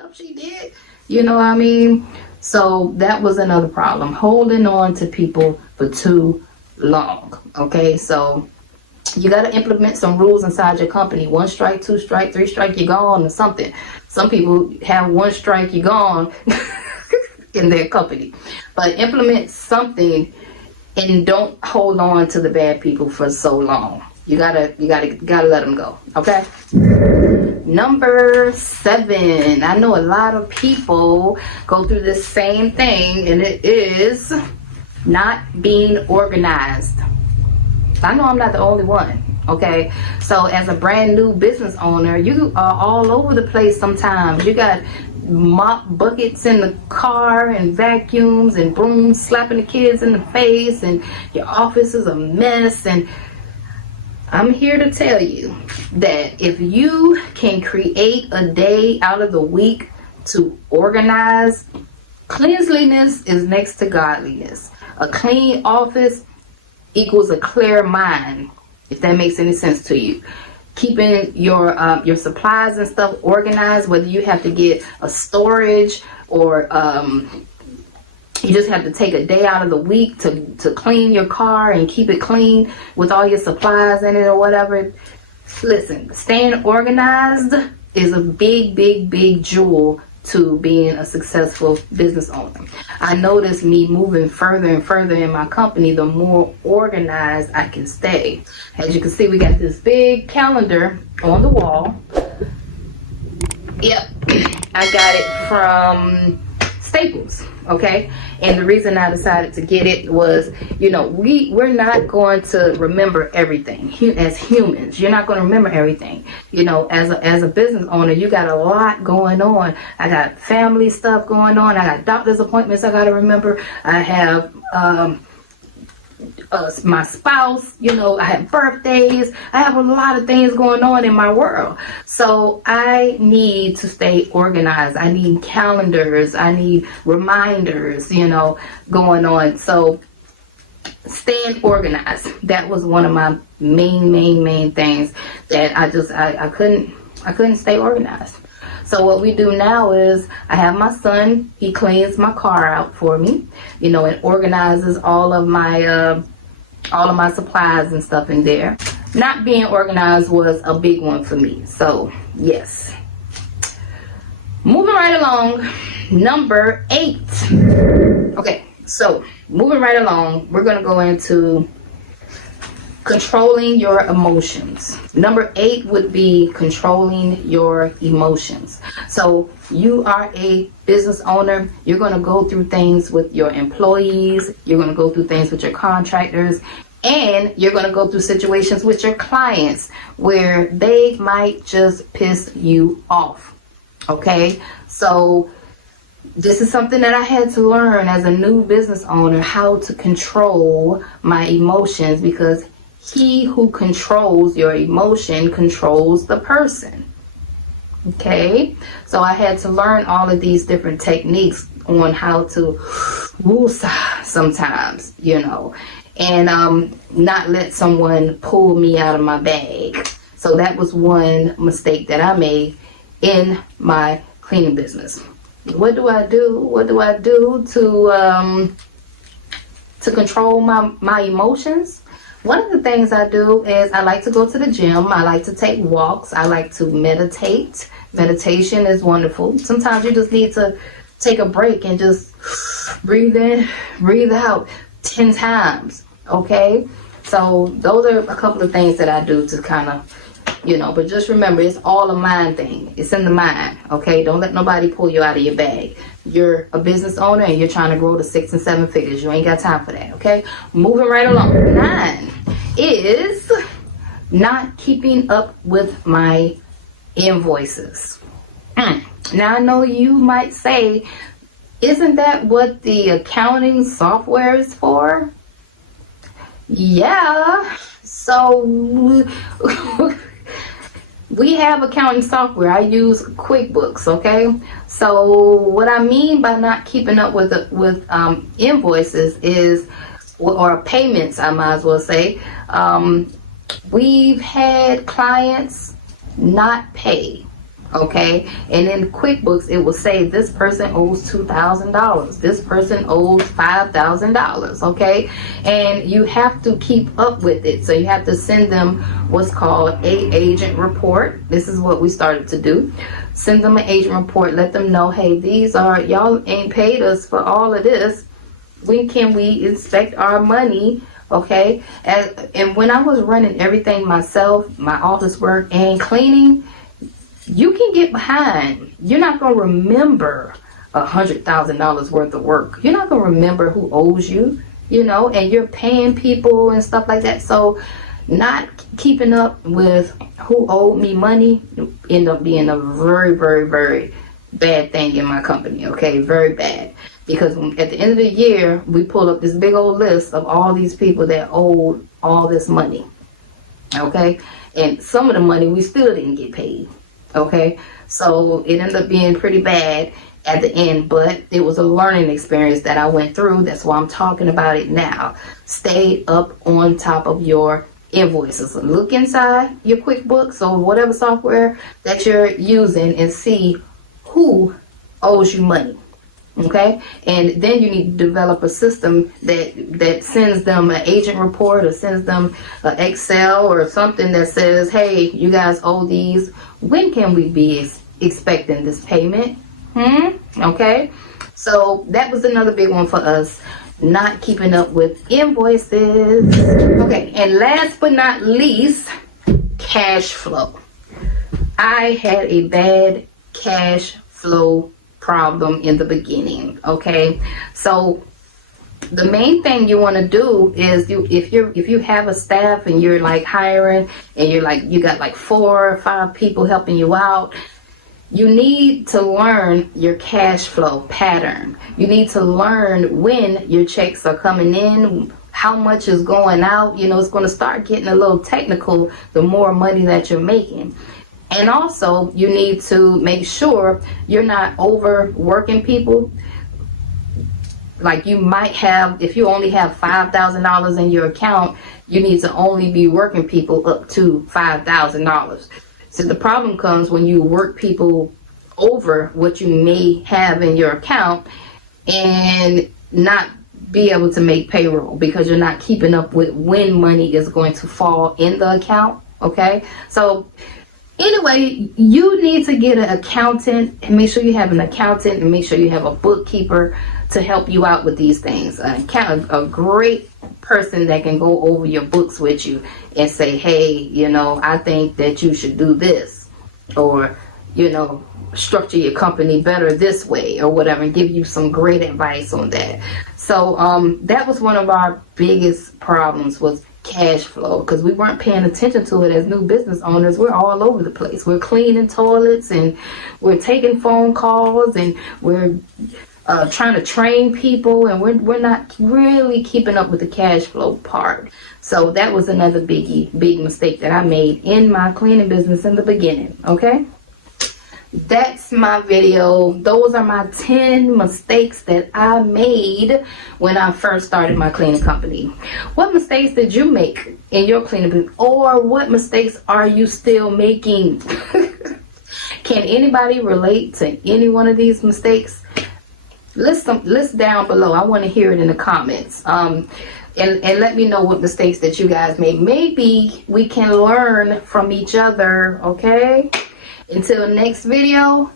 stuff she did. You know what I mean? So that was another problem, holding on to people for too long. Okay, so you got to implement some rules inside your company. 1 strike, 2 strike, 3 strike, you're gone, or something. Some people have 1 strike, you're gone in their company. But implement something and don't hold on to the bad people for so long. You gotta let them go. Okay. Number 7. I know a lot of people go through this same thing, and it is not being organized. I know I'm not the only one. Okay, so as a brand new business owner, you are all over the place sometimes. You got mop buckets in the car and vacuums and brooms slapping the kids in the face, and your office is a mess. And I'm here to tell you that if you can create a day out of the week to organize, cleanliness is next to godliness. A clean office equals a clear mind, if that makes any sense to you. Keeping your supplies and stuff organized, whether you have to get a storage or you just have to take a day out of the week to clean your car and keep it clean with all your supplies in it or whatever. Listen, staying organized is a big jewel to being a successful business owner. I noticed me moving further and further in my company, the more organized I can stay. As you can see, we got this big calendar on the wall. Yep, I got it from Staples, okay? And the reason I decided to get it was, you know, we're not going to remember everything. As humans, you're not going to remember everything. You know, as a business owner, you got a lot going on. I got family stuff going on. I got doctor's appointments I got to remember. I have my spouse, you know, I have birthdays. I have a lot of things going on in my world. So I need to stay organized. I need calendars. I need reminders, you know, going on. So staying organized, that was one of my main things that I couldn't stay organized. So what we do now is I have my son, he cleans my car out for me, you know, and organizes all of my supplies and stuff in there. Not being organized was a big one for me. So yes. Moving right along, number 8. Okay, so moving right along, we're gonna go into controlling your emotions. Number 8 would be controlling your emotions. So you are a business owner. You're going to go through things with your employees. You're going to go through things with your contractors. And you're going to go through situations with your clients where they might just piss you off. Okay? So this is something that I had to learn as a new business owner, how to control my emotions, because he who controls your emotion controls the person. Okay, so I had to learn all of these different techniques on how to woosah sometimes, you know, and not let someone pull me out of my bag. So that was one mistake that I made in my cleaning business. What do I do? What do I do to control my emotions? One of the things I do is I like to go to the gym. I like to take walks. I like to meditate. Meditation is wonderful. Sometimes you just need to take a break and just breathe in, breathe out 10 times. Okay? So those are a couple of things that I do to kind of, you know, but just remember, it's all a mind thing. It's in the mind. Okay? Don't let nobody pull you out of your bag. You're a business owner and you're trying to grow to 6 and 7 figures. You ain't got time for that. Okay? Moving right along. 9 is not keeping up with my invoices. Now I know you might say, isn't that what the accounting software is for? Yeah. So we have accounting software. I use QuickBooks, okay? So what I mean by not keeping up with invoices is, or payments, I might as well say, we've had clients not pay Okay, and in QuickBooks it will say this person owes $2,000, this person owes $5,000. Okay, and you have to keep up with it, so you have to send them what's called a agent report. This is what we started to do. Send them an agent report, let them know, hey, these are, y'all ain't paid us for all of this. When can we inspect our money? Okay, and when I was running everything myself, my office work and cleaning, you can get behind. You're not going to remember $100,000 worth of work. You're not going to remember who owes you, and you're paying people and stuff like that. So not keeping up with who owed me money ended up being a very, very, very bad thing in my company. Okay, very bad. Because at the end of the year, we pulled up this big old list of all these people that owed all this money. Okay, and some of the money we still didn't get paid. Okay, so it ended up being pretty bad at the end, but it was a learning experience that I went through. That's why I'm talking about it now. Stay up on top of your invoices. Look inside your QuickBooks or whatever software that you're using and see who owes you money. Okay, and then you need to develop a system that sends them an agent report or sends them an Excel or something that says, hey, you guys owe these. When can we be expecting this payment? Okay, so that was another big one for us, not keeping up with invoices. Okay, and last but not least, cash flow. I had a bad cash flow problem in the beginning. Okay, so the main thing you want to do is if you have a staff and you're like hiring and you got like 4 or 5 people helping you out, you need to learn your cash flow pattern. You need to learn when your checks are coming in, how much is going out. It's going to start getting a little technical the more money that you're making. And also, you need to make sure you're not overworking people. Like you might have, if you only have $5,000 in your account, you need to only be working people up to $5,000. So the problem comes when you work people over what you may have in your account and not be able to make payroll because you're not keeping up with when money is going to fall in the account. Okay, so anyway, you need to get an accountant and make sure you have an accountant and make sure you have a bookkeeper to help you out with these things. A great person that can go over your books with you and say, hey, I think that you should do this, or, structure your company better this way or whatever, and give you some great advice on that. So that was one of our biggest problems, was cash flow, because we weren't paying attention to it as new business owners. We're all over the place. We're cleaning toilets and we're taking phone calls and we're trying to train people, and we're not really keeping up with the cash flow part. So that was another big mistake that I made in my cleaning business in the beginning. Okay, that's my video. Those are my 10 mistakes that I made when I first started my cleaning company. What mistakes did you make in your cleaning business, or what mistakes are you still making? Can anybody relate to any one of these mistakes? List down below. I want to hear it in the comments. And let me know what mistakes that you guys made. Maybe we can learn from each other. Okay, until next video,